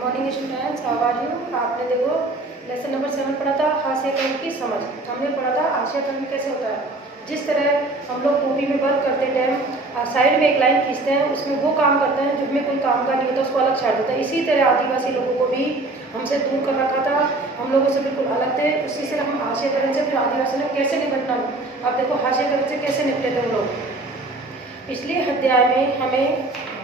Morning students, how are you. आपने देखो lesson number 7 पढ़ा था हाशिया कर्ण की समझ। हमने पढ़ा था हाशिया कर्ण कैसे होता है। जिस तरह हम लोग कॉपी में वर्क करते टाइम साइड में एक लाइन खींचते हैं, उसमें वो काम करते हैं जो हमें कोई काम का नहीं होता, उसको अलग छाड़ देता है। इसी तरह आदिवासी लोगों को भी हमसे दूर कर रखा था, हम लोगों से बिल्कुल अलग थे। उसी से हम हाशिया कर्ण से फिर आदिवासी ने कैसे निपटना। अब देखो हाशिया कर्ण से कैसे निपटे थे हम लोग। पिछले अध्याय में हमें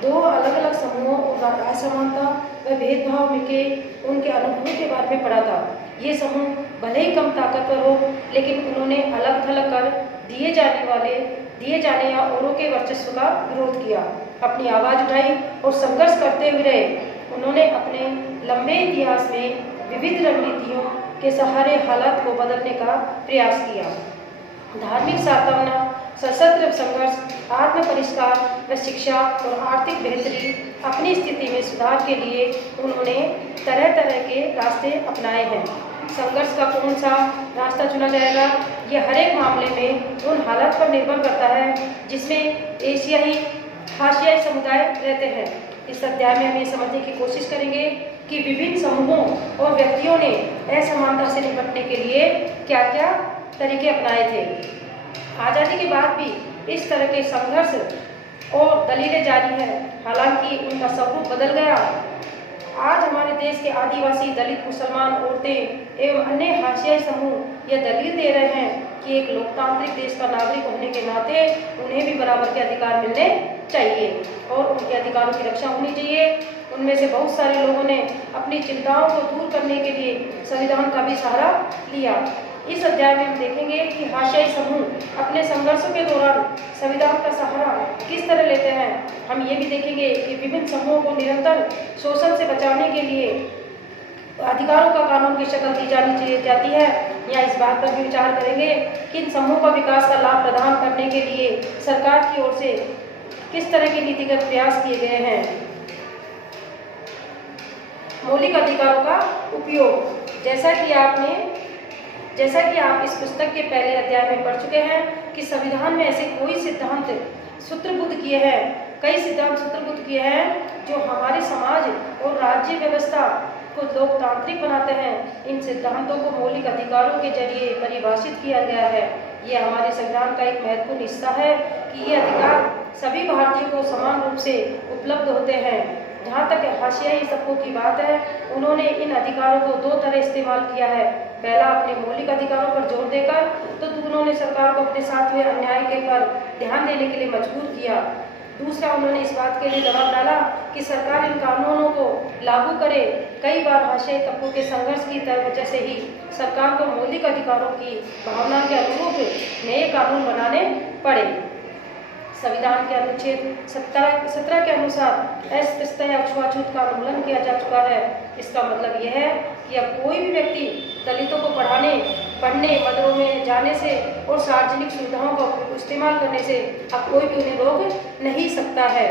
दो अलग अलग समूहों और असमानता व भेदभाव में के उनके अनुभवों के बारे में पढ़ा था। ये समूह भले ही कम ताकतवर हो, लेकिन उन्होंने अलग थलग कर दिए जाने या औरों के वर्चस्व का विरोध किया, अपनी आवाज़ उठाई और संघर्ष करते हुए रहे। उन्होंने अपने लंबे इतिहास में विविध रणनीतियों के सहारे हालात को बदलने का प्रयास किया। धार्मिक साधना, सशस्त्र संघर्ष, आत्म परिष्कार व शिक्षा और आर्थिक बेहतरी, अपनी स्थिति में सुधार के लिए उन्होंने तरह तरह के रास्ते अपनाए हैं। संघर्ष का कौन सा रास्ता चुना जाएगा, यह हर एक मामले में उन हालात पर निर्भर करता है जिसमें हाशियाई समुदाय रहते हैं। इस अध्याय में हम ये समझने की कोशिश करेंगे कि विभिन्न समूहों और व्यक्तियों ने असमानता से निपटने के लिए क्या क्या तरीके अपनाए थे। आज़ादी के बाद भी इस तरह के संघर्ष और दलीलें जारी हैं, हालांकि उनका स्वरूप बदल गया। आज हमारे देश के आदिवासी, दलित, मुसलमान, औरतें एवं अन्य हाशियाई समूह यह दलील दे रहे हैं कि एक लोकतांत्रिक देश का नागरिक होने के नाते उन्हें भी बराबर के अधिकार मिलने चाहिए और उनके अधिकारों की रक्षा होनी चाहिए। उनमें से बहुत सारे लोगों ने अपनी चिंताओं को दूर करने के लिए संविधान का भी सहारा लिया। इस अध्याय में हम देखेंगे कि हाशियाई समूह अपने संघर्षों के दौरान संविधान का सहारा किस तरह लेते हैं। हम ये भी देखेंगे कि विभिन्न समूहों को निरंतर शोषण से बचाने के लिए अधिकारों का कानून की शक्ल दी जाती है, या इस बात पर भी विचार करेंगे कि इन समूहों का विकास का लाभ प्रदान करने के लिए सरकार की ओर से किस तरह के नीतिगत प्रयास किए गए हैं। मौलिक अधिकारों का उपयोग, जैसा कि आप इस पुस्तक के पहले अध्याय में पढ़ चुके हैं कि संविधान में ऐसे कई सिद्धांत सूत्रबद्ध किए हैं जो हमारे समाज और राज्य व्यवस्था को लोकतांत्रिक बनाते हैं। इन सिद्धांतों को मौलिक अधिकारों के जरिए परिभाषित किया गया है। ये हमारे संविधान का एक महत्वपूर्ण हिस्सा है कि ये अधिकार सभी भारतीयों को समान रूप से उपलब्ध होते हैं। जहाँ तक हाशियाई सबकों की बात है, उन्होंने इन अधिकारों को दो तरह इस्तेमाल किया है। पहला, अपने मौलिक अधिकारों पर जोर देकर, तो उन्होंने सरकार को अपने साथ हुए अन्याय के पर ध्यान देने के लिए मजबूर किया। दूसरा, उन्होंने इस बात के लिए दबाव डाला कि सरकार इन कानूनों को लागू करे। कई बार हाशियाई तबकों के संघर्ष की वजह से ही सरकार को मौलिक अधिकारों की भावना के अनुरूप नए कानून बनाने पड़े। संविधान के अनुच्छेद 17 के अनुसार अस्पृश्यता या छुआछूत का उल्लंघन किया जा चुका है। इसका मतलब यह है कि अब कोई भी व्यक्ति दलितों को पढ़ने, मंदिरों में जाने से और सार्वजनिक सुविधाओं का इस्तेमाल करने से अब कोई भी उन्हें रोक नहीं सकता है।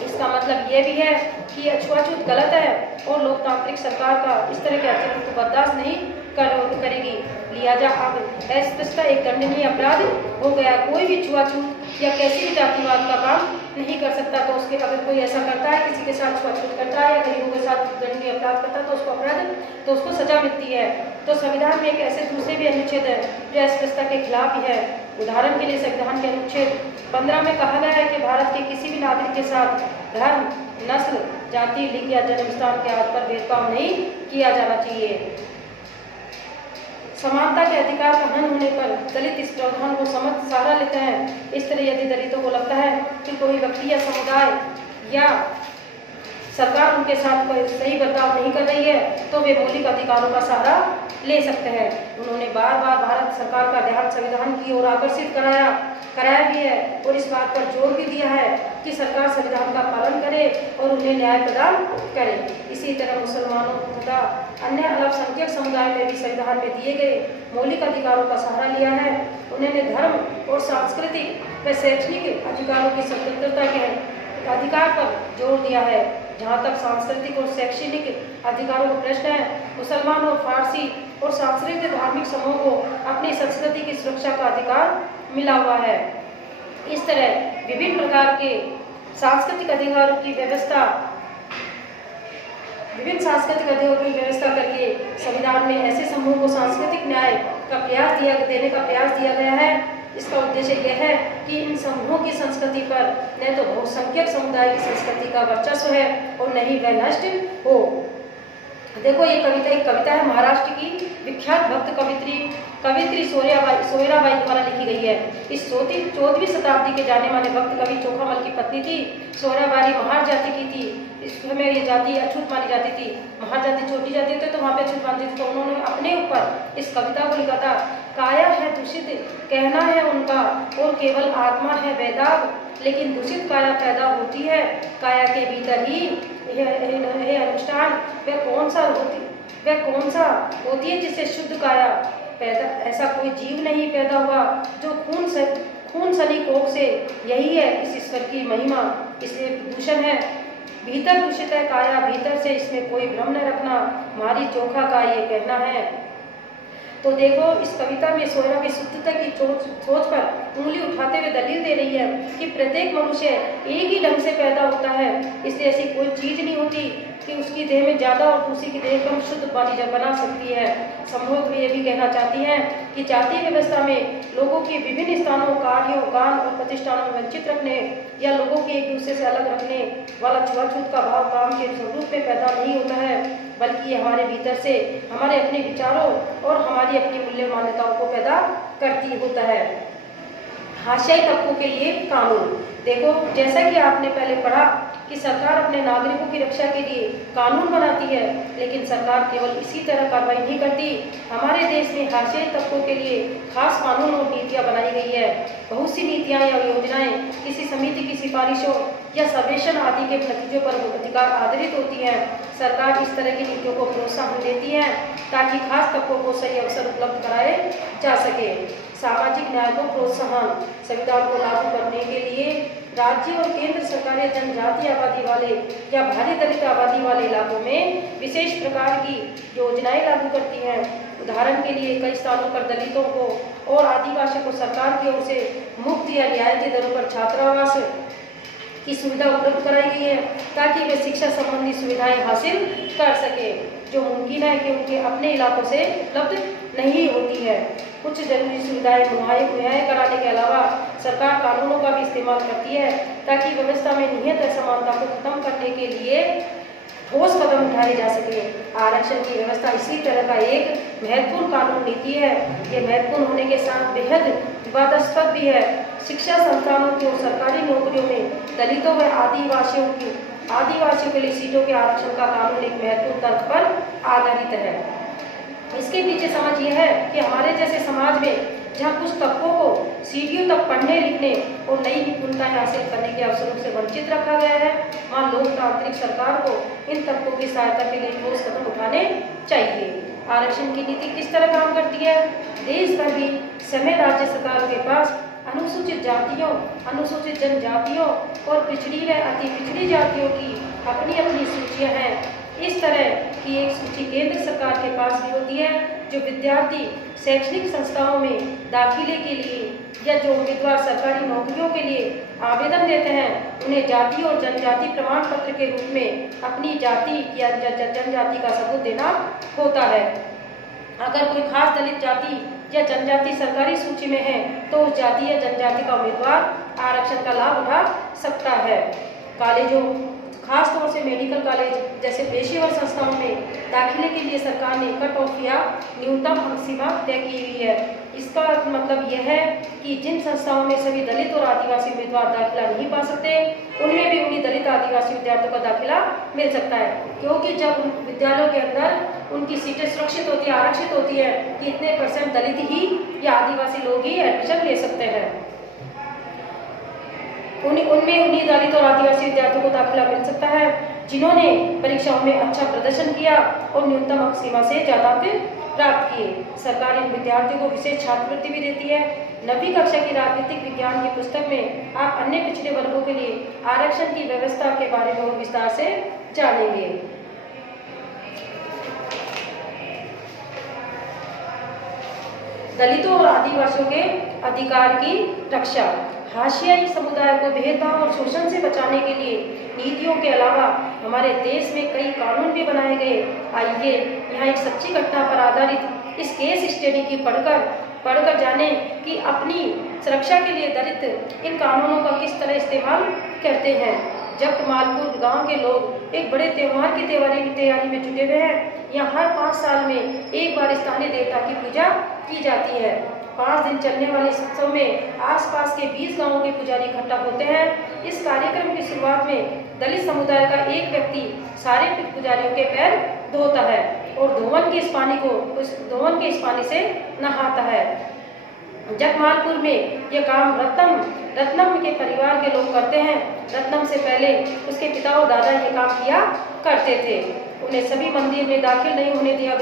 इसका मतलब यह भी है कि छुआछूत गलत है और लोकतांत्रिक सरकार का इस तरह के अतिरिक्त को बर्दाश्त नहीं करेगी। लिहाजा अब अस्पृश्यता एक दंडनीय अपराध हो गया। कोई भी छुआछूत या किसी भी जातिवाद का काम नहीं कर सकता। तो उसके अगर कोई ऐसा करता है, किसी के साथ छुआछूत करता है या गरीबों के साथ दंडनीय अपराध करता है तो उसको सजा मिलती है। तो संविधान में एक ऐसे दूसरे भी अनुच्छेद है जो अस्पृश्यता के खिलाफ ही है। उदाहरण के लिए संविधान के अनुच्छेद 15 में कहा गया है कि भारत के किसी भी नागरिक के साथ धर्म, नस्ल, जाति, लिंग या जन्म स्थान के आधार पर भेदभाव नहीं किया जाना चाहिए। समानता के अधिकार का हनन होने पर दलित इस प्रावधान को सहारा लेते हैं। इस तरह यदि दलितों को लगता है कि कोई व्यक्ति या समुदाय या सरकार उनके साथ कोई सही बर्ताव नहीं कर रही है, तो वे मौलिक अधिकारों का सहारा ले सकते हैं। उन्होंने बार बार भारत सरकार का ध्यान संविधान की ओर आकर्षित कराया भी है और इस बात पर जोर भी दिया है कि सरकार संविधान का पालन करे और उन्हें न्याय प्रदान करे। इसी तरह मुसलमानों तथा अन्य अल्पसंख्यक समुदाय में भी संविधान में दिए गए मौलिक अधिकारों का सहारा लिया है। उन्होंने धर्म और सांस्कृतिक व शैक्षणिक अधिकारों की स्वतंत्रता के अधिकार पर जोर दिया है। जहाँ तक सांस्कृतिक और शैक्षणिक अधिकारों का प्रश्न है, मुसलमान और फारसी और सांस्कृतिक धार्मिक समूह को अपनी संस्कृति की सुरक्षा का अधिकार मिला हुआ है। इस तरह विभिन्न प्रकार के सांस्कृतिक अधिकारों की व्यवस्था विभिन्न सांस्कृतिक अधिकारों की व्यवस्था करके संविधान में ऐसे समूह को सांस्कृतिक न्याय का देने का प्रयास दिया गया है। इसका उद्देश्य यह है कि इन समूहों की संस्कृति पर न तो बहुसंख्यक समुदाय की संस्कृति का वर्चस्व है और न ही वह नष्ट हो। देखो, ये कविता एक कविता है महाराष्ट्र की विख्यात भक्त कवित्री सोयराबाई द्वारा लिखी गई है। इस 14वीं शताब्दी के जाने माने भक्त कवि चोखामल की पत्नी थी। सोयराबाई महार जाति की थी। इस समय ये जाति अछूत मानी जाती थी। महार जाति छोटी जाति थी तो वहाँ पे अछूत मानती थी। तो उन्होंने अपने ऊपर इस कविता को लिखा था। काया है दूषित कहना है उनका और केवल आत्मा है बेदाग, लेकिन दूषित काया पैदा होती है काया के भीतर ही। यह अनुष्ठान वह कौन सा होती है जिससे शुद्ध काया पैदा। ऐसा कोई जीव नहीं पैदा हुआ जो खून सनी कोख से। यही है इस ईश्वर की महिमा, इसलिए दूषण है। भीतर दूषित है काया, भीतर से इसमें कोई भ्रम न रखना, हमारी चोखा का ये कहना है। तो देखो, इस कविता में सोयरा की शुद्धता की सोच पर उंगली उठाते हुए दलील दे रही है कि प्रत्येक मनुष्य एक ही ढंग से पैदा होता है, इसलिए ऐसी कोई चीज नहीं होती कि उसकी देह में ज्यादा और दूसरी की देह कम शुद्ध पानी बना सकती है। संभवतः वे ये भी कहना चाहती हैं कि जातीय व्यवस्था में लोगों की विभिन्न स्थानों, कार्यों, ज्ञान और प्रतिष्ठानों में वंचित रखने या लोगों की एक दूसरे से अलग रखने वाला छुआछूत का भाव काम के स्वरूप में पैदा नहीं होता है, बल्कि हमारे भीतर से हमारे अपने विचारों और हमारी अपनी मूल्य मान्यताओं को पैदा करती होता है। हाशियाई तबकों के लिए कानून। देखो, जैसा कि आपने पहले पढ़ा कि सरकार अपने नागरिकों की रक्षा के लिए कानून बनाती है, लेकिन सरकार केवल इसी तरह कार्रवाई नहीं करती। हमारे देश में हाशियाई तबकों के लिए खास कानून और नीतियां बनाई गई है। बहुत सी नीतियां या योजनाएं किसी समिति की सिफारिशों या सर्वेक्षण आदि के नतीजों पर अधिकार आधारित होती हैं। सरकार इस तरह की नीतियों को प्रोत्साहन देती है ताकि खास तबकों को सही अवसर उपलब्ध कराए जा सके। सामाजिक न्याय को प्रोत्साहन। संविधान को लागू करने के लिए राज्य और केंद्र सरकारें जनजातीय आबादी वाले या भारी दलित आबादी वाले इलाकों में विशेष प्रकार की योजनाएं लागू करती हैं। उदाहरण के लिए कई स्थानों पर दलितों को और आदिवासियों को सरकार की ओर से मुफ्त या रियायती दरों पर छात्रावास की सुविधा उपलब्ध कराई गई है ताकि वे शिक्षा संबंधी सुविधाएं हासिल कर सके, जो मुमकिन है कि उनके अपने इलाकों से उपलब्ध नहीं होती है। कुछ जरूरी सुविधाएं मुहैया कराने के अलावा सरकार कानूनों का भी इस्तेमाल करती है ताकि व्यवस्था में निहित असमानता को खत्म करने के लिए ठोस कदम उठाए जा सके। आरक्षण की व्यवस्था इसी तरह का एक महत्वपूर्ण कानून नीति है। ये महत्वपूर्ण होने के साथ बेहद विवादास्पद भी है। शिक्षा संस्थानों की और सरकारी नौकरियों में दलितों व आदिवासियों के लिए सीटों के आरक्षण का कानून एक महत्वपूर्ण तर्क पर आधारित है। इसके पीछे समझ यह है कि हमारे जैसे समाज में जहाँ कुछ तबकों को सीढ़ियों तक पढ़ने लिखने और नई निपुणताएं हासिल करने के अवसरों से वंचित रखा गया है, वहाँ लोकतांत्रिक सरकार को इन तबकों की सहायता के लिए ठोस कदम उठाने चाहिए। आरक्षण की नीति किस तरह काम करती है? देश भर की समय राज्य सरकारों के पास अनुसूचित जातियों, अनुसूचित जनजातियों और पिछड़ी व अति पिछड़ी जातियों की अपनी अपनी सूचियां हैं। इस तरह की एक सूची केंद्र सरकार के पास भी होती है। जो विद्यार्थी शैक्षणिक संस्थाओं में दाखिले के लिए या जो उम्मीदवार सरकारी नौकरियों के लिए आवेदन देते हैं, उन्हें जाति और जनजाति प्रमाण पत्र के रूप में अपनी जाति या जनजाति का सबूत देना होता है। अगर कोई खास दलित जाति या जनजाति सरकारी सूची में है तो उस जाति या जनजाति का उम्मीदवार आरक्षण का लाभ उठा सकता है। कॉलेजों, खास तौर से मेडिकल कॉलेज जैसे पेशेवर संस्थाओं में दाखिले के लिए सरकार ने कट ऑफ या न्यूनतम अंक सीमा तय की हुई है। इसका मतलब यह है कि जिन संस्थाओं में सभी दलित और आदिवासी उम्मीदवार दाखिला नहीं पा सकते, उनमें भी उन्हीं दलित आदिवासी विद्यार्थियों का दाखिला मिल सकता है, क्योंकि जब विद्यालयों के अंदर उनकी सीटें सुरक्षित होती है, आरक्षित होती है कि इतने % दलित ही या आदिवासी लोग ही एडमिशन ले सकते हैं, उनमें उन्हीं दलित और आदिवासी विद्यार्थियों को दाखिला मिल सकता है जिन्होंने परीक्षाओं में अच्छा प्रदर्शन किया और न्यूनतम अंक सीमा से ज्यादा अंक प्राप्त किए। सरकार इन विद्यार्थियों को विशेष छात्रवृत्ति भी देती है। 9वीं कक्षा की राजनीतिक विज्ञान की पुस्तक में आप अन्य पिछड़े वर्गों के लिए आरक्षण की व्यवस्था के बारे में और विस्तार से जानेंगे। दलितों और आदिवासियों के अधिकार की रक्षा। हाशियाई समुदाय को भेदभाव और शोषण से बचाने के लिए नीतियों के अलावा हमारे देश में कई कानून भी बनाए गए। आइए यहाँ एक सच्ची घटना पर आधारित इस केस स्टडी की पढ़कर जाने कि अपनी सुरक्षा के लिए दलित इन कानूनों का किस तरह इस्तेमाल करते हैं। जब मालपुर गांव के लोग एक बड़े त्योहार की तैयारी में जुटे हुए हैं। यहाँ हर 5 साल में एक बार स्थानीय देवता की पूजा की जाती है। 5 दिन चलने वाले इस उत्सव में आसपास के 20 गांवों के पुजारी इकट्ठा होते हैं। इस कार्यक्रम की शुरुआत में दलित समुदाय का एक व्यक्ति सारे पुजारियों के पैर धोता है और धोवन के इस पानी से नहाता है। जगमालपुर में यह काम रत्नम के परिवार के लोग करते हैं। रत्नम से पहले उसके पिता और दादा ये काम किया करते थे। उन्हें कभी मंदिर में दाखिल नहीं होने दिया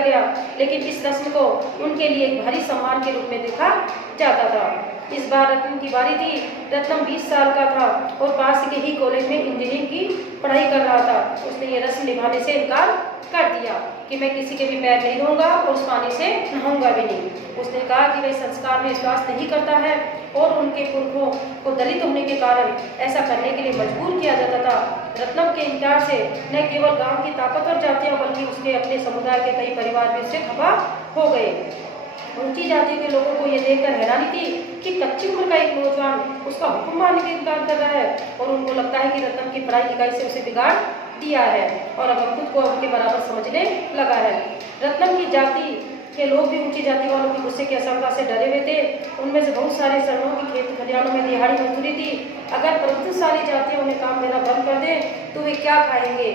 गया, लेकिन इस रस्म को उनके लिए एक भारी सम्मान के रूप में देखा जाता था। इस बार रत्नम की बारी थी। रत्नम 20 साल का था और पास के ही कॉलेज में इंजीनियरिंग की पढ़ाई कर रहा था। उसने ये रस्म निभाने से इनकार कर दिया कि मैं किसी के भी पैर नहीं धोऊंगा और उस पानी से नहाऊंगा भी नहीं। उसने कहा कि वह संस्कार में विश्वास नहीं करता है और उनके पुरखों को दलित होने के कारण ऐसा करने के लिए मजबूर किया जाता था। रत्नम के इनकार से न केवल गांव की ताकतवर जातियां बल्कि उसके अपने समुदाय के कई परिवार भी उससे खफा हो गए। ऊंची जाति के लोगों को यह देखकर हैरानी थी कि कच्ची उम्र का एक नौजवान उसका हुक्म मानने का इनकार कर रहा है और उनको लगता है कि रत्नम की पढ़ाई लिखाई से उसे बिगाड़ दिया है और अब खुद को उनके बराबर समझने लगा है। रत्नम की जाति के लोग भी ऊंची जाति वालों की गुस्से की आशंका से डरे हुए थे। उनमें से बहुत सारे शरणों की खेत खलिहानों में दिहाड़ी मजदूरी थी। अगर प्रतिशाली जातियां उन्हें काम देना बंद कर दे तो वे क्या खाएंगे,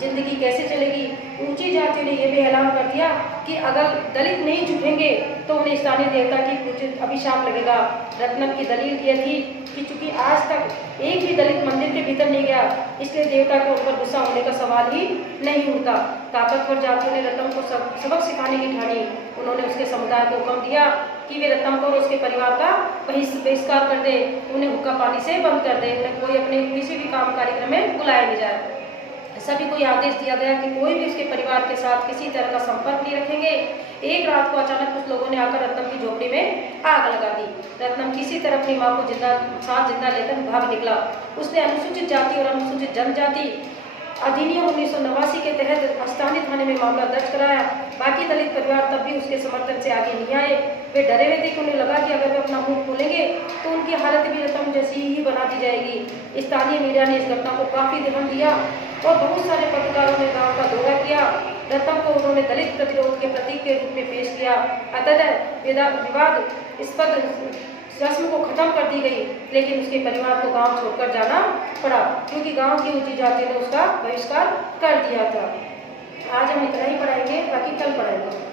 जिंदगी कैसे चलेगी। ऊंची जातियों ने यह भी ऐलान कर दिया कि अगर दलित नहीं झुकेंगे तो उन्हें स्थानीय देवता की अभिशाप लगेगा। रत्नम की दलील यह थी कि चूंकि आज तक एक भी दलित मंदिर के भीतर नहीं गया, इसलिए देवता के ऊपर गुस्सा होने का सवाल ही नहीं उठता। ताकतवर जातियों ने रत्नम को सबक सिखाने की ठानी। उन्होंने उसके समुदाय को हुक्म दिया कि वे रत्नम को और उसके परिवार का बहिष्कार कर दे, उन्हें हुक्का पानी से बंद कर दे, उन्हें कोई अपने किसी भी काम कार्यक्रम में बुलाया नहीं जाए। सभी को आदेश दिया गया कि कोई भी उसके परिवार के साथ किसी तरह का संपर्क नहीं रखेंगे। एक रात को अचानक कुछ लोगों ने आकर रत्नम की झोपड़ी में आग लगा दी। रत्नम किसी तरह अपनी मां को जिंदा लेकर भाग निकला। उसने अनुसूचित जाति और अनुसूचित जनजाति अधिनियम 1989 के तहत स्थानीय थाने में मामला दर्ज कराया। बाकी दलित परिवार तब भी उसके समर्थन से आगे नहीं आए। वे डरे हुए थे कि उन्हें लगा कि अगर वे अपना मुंह खोलेंगे तो उनकी हालत भी रत्नम जैसी ही बना दी जाएगी। स्थानीय मीडिया ने इस घटना को काफी ध्यान दिया और बहुत सारे पत्रकारों ने गांव का दौरा किया। रत्नम को उन्होंने दलित प्रतिरोध के प्रतीक के रूप में पेश किया। अतः विवाद इस्पद रस्म को खत्म कर दी गई, लेकिन उसके परिवार को गांव छोड़कर जाना पड़ा क्योंकि गांव की ऊंची जाति ने उसका बहिष्कार कर दिया था। आज हम इतना ही पढ़ाएंगे, बाकी कल पढ़ाएंगे।